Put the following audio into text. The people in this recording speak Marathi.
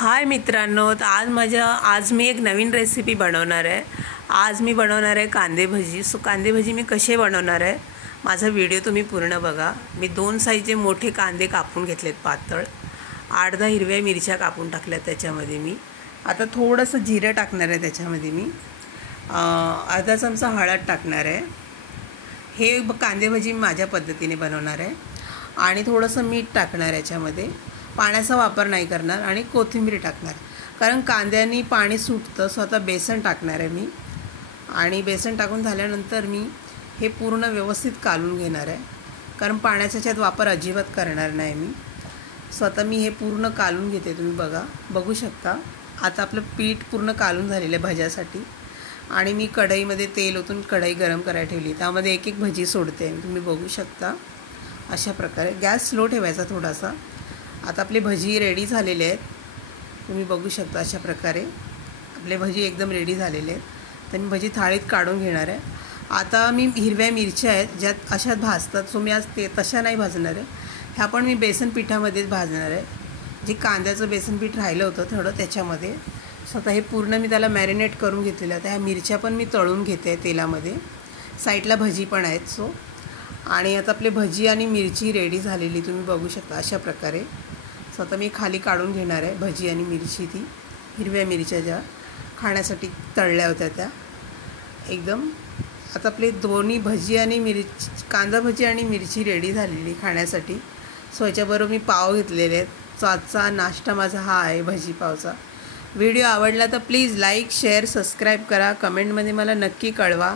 हाय मित्रांनो, तर आज मी एक नवीन रेसिपी बनवणार आहे। आज मी बनवणार आहे कांदे भजी। कांदे भजी मी कसे बनवणार आहे, माझा व्हिडिओ तुम्ही पूर्ण बघा। मी 2 साईजचे मोठे कांदे कापून घेतलेत पातळ, 8-10 हिरव्या मिरच्या कापून टाकल्यात त्याच्यामध्ये मी। आता थोडंसं जिरं टाकणार आहे त्याच्यामध्ये मी, अर्धा चमचा हळद टाकणार आहे। हे कांदे भजी मी माझ्या पद्धतीने बनवणार आहे आणि थोडंसं मीठ टाकणार याच्यामध्ये, पाण्याचा वापर नाही करणार आणि कोथिंबीर टाकणार, कारण कांद्यांनी पाणी सुटतं। स्वतः बेसन टाकणार आहे मी आणि बेसन टाकून झाल्यानंतर मी हे पूर्ण व्यवस्थित कालून घेणार आहे, कारण पाण्याचा याच्यात वापर अजिबात करणार नाही मी। स्वतः मी हे पूर्ण कालून घेते, तुम्ही बघू शकता। आता आपलं पीठ पूर्ण कालून झालेलं आहे भाज्यासाठी आणि मी कढईमध्ये तेल ओतून कढई गरम करायला ठेवली, त्यामध्ये एक एक भजी सोडते, तुम्ही बघू शकता। अशा प्रकारे गॅस स्लो ठेवायचा थोडासा। आता आपले भजी रेडी झालेले आहेत, तुम्ही बघू शकता। अशा प्रकारे आपले भजी एकदम रेडी झालेले आहेत, तर मी भजी थाळीत काढून घेणार आहे। आता मी हिरव्या मिरच्या आहेत ज्यात अशाच भाजतात, सो मी आज ते तशा नाही भाजणार आहे, ह्या पण मी बेसन पिठामध्येच भाजणार आहे। जे कांद्याचं बेसन पीठ राहिलं होतं थोडं त्याच्यामध्ये, स्वतः हे पूर्ण मी त्याला मॅरिनेट करून घेतलेलं आहे। ह्या मिरच्या पण मी तळून घेते तेलामध्ये, साईडला भजी पण आहेत। सो आणि आता आपले भजी आणि मिरची रेडी झालेली तुम्ही बघू शकता। अशा प्रकारे स्वतः मी खाली काढून घेणार आहे भजी आणि मिरची, ती हिरव्या मिरच्या ज्या खाण्यासाठी तळल्या होत्या त्या एकदम। आता आपले दोन्ही भजी आणि कांदा भजी आणि मिरची रेडी झालेली खाण्यासाठी। सो याच्याबरोबर मी पाव घेतलेले आहेत। सो आजचा नाश्ता माझा हा आहे, भजी पावचा। व्हिडिओ आवडला तर प्लीज लाईक शेअर सबस्क्राईब करा, कमेंटमध्ये मला नक्की कळवा।